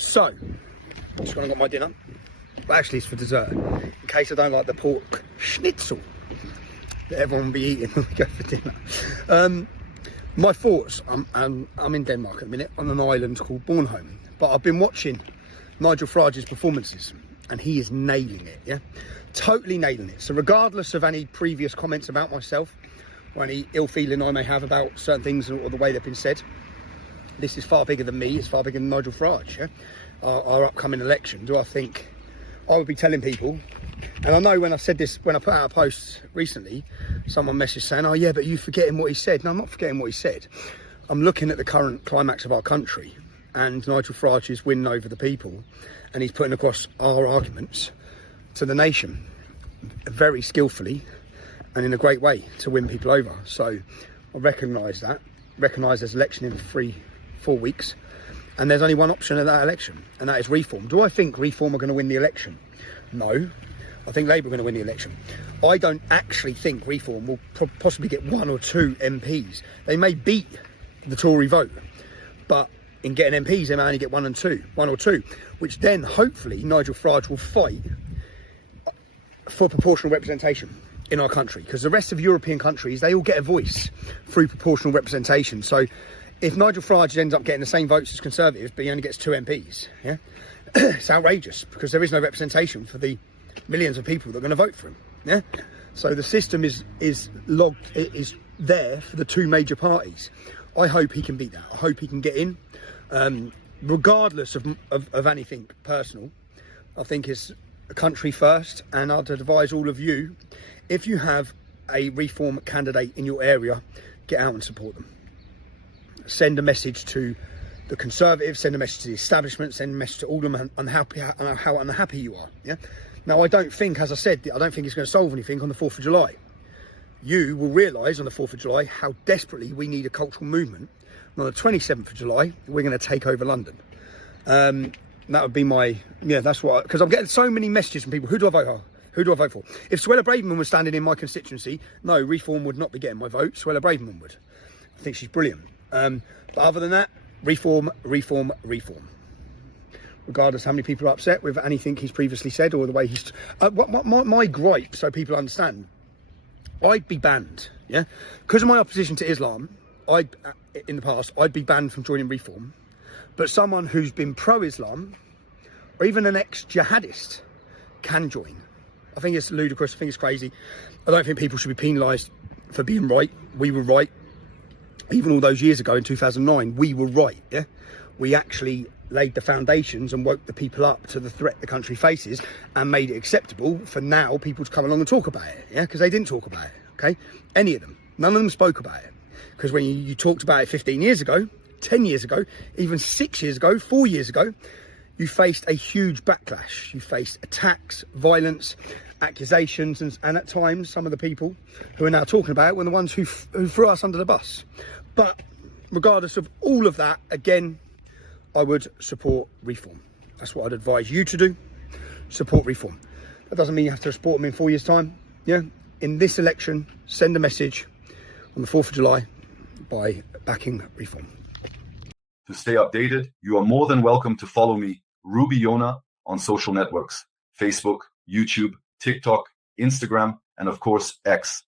So, just when I got my dinner, but actually it's for dessert, in case I don't like the pork schnitzel that everyone will be eating when we go for dinner. My thoughts, I'm in Denmark at the minute, on an island called Bornholm, but I've been watching Nigel Farage's performances, and he is nailing it, yeah? Totally nailing it. So regardless of any previous comments about myself, or any ill feeling I may have about certain things or the way they've been said, this is far bigger than me, it's far bigger than Nigel Farage, yeah? Our upcoming election. Do I think I would be telling people, and I know when I said this, when I put out a post recently, someone messaged saying, oh yeah, but you're forgetting what he said. No, I'm not forgetting what he said. I'm looking at the current climax of our country, and Nigel Farage is winning over the people, and he's putting across our arguments to the nation very skillfully and in a great way to win people over. So I recognise that, recognise there's an election in 3-4 weeks, and there's only one option at that election, and that is Reform. Do I think Reform are going to win the election? No. I think Labour are going to win the election. I don't actually think Reform will possibly get 1 or 2 MPs. They may beat the Tory vote, but in getting MPs, they may only get 1 or 2, which then hopefully Nigel Farage will fight for proportional representation in our country, because the rest of European countries, they all get a voice through proportional representation. So if Nigel Farage ends up getting the same votes as Conservatives, but he only gets 2 MPs, yeah, it's outrageous, because there is no representation for the millions of people that are going to vote for him. Yeah, so the system is logged, it is there for the 2 major parties. I hope he can beat that. I hope he can get in, regardless of anything personal. I think it's a country first, and I'd advise all of you, if you have a Reform candidate in your area, get out and support them. Send a message to the Conservatives, send a message to the establishment, send a message to all of them on how unhappy you are. Yeah. Now, I don't think, as I said, I don't think it's going to solve anything on the 4th of July. You will realise on the 4th of July how desperately we need a cultural movement. And on the 27th of July, we're going to take over London. That would be my, yeah, that's what, because I'm getting so many messages from people. Who do I vote for? Who do I vote for? If Suella Braverman was standing in my constituency, no, Reform would not be getting my vote. Suella Braverman would. I think she's brilliant. But other than that, Reform, Reform, Reform. Regardless how many people are upset with anything he's previously said or the way he's... my gripe, so people understand, I'd be banned, yeah? Because of my opposition to Islam, in the past, I'd be banned from joining Reform. But someone who's been pro-Islam, or even an ex-jihadist, can join. I think it's ludicrous, I think it's crazy. I don't think people should be penalised for being right. We were right. Even all those years ago in 2009, we were right, yeah? We actually laid the foundations and woke the people up to the threat the country faces and made it acceptable for now people to come along and talk about it, yeah? Because they didn't talk about it, okay? Any of them. None of them spoke about it. Because when you talked about it 15 years ago, 10 years ago, even 6 years ago, 4 years ago, you faced a huge backlash. You faced attacks, violence, accusations, and at times some of the people who are now talking about it were the ones who threw us under the bus. But regardless of all of that, again, I would support Reform. That's what I'd advise you to do. Support Reform. That doesn't mean you have to support them in 4 years' time. Yeah. In this election, send a message on the 4th of July by backing Reform. To stay updated, you are more than welcome to follow me, Ruby Yona, on social networks, Facebook, YouTube, TikTok, Instagram, and of course, X.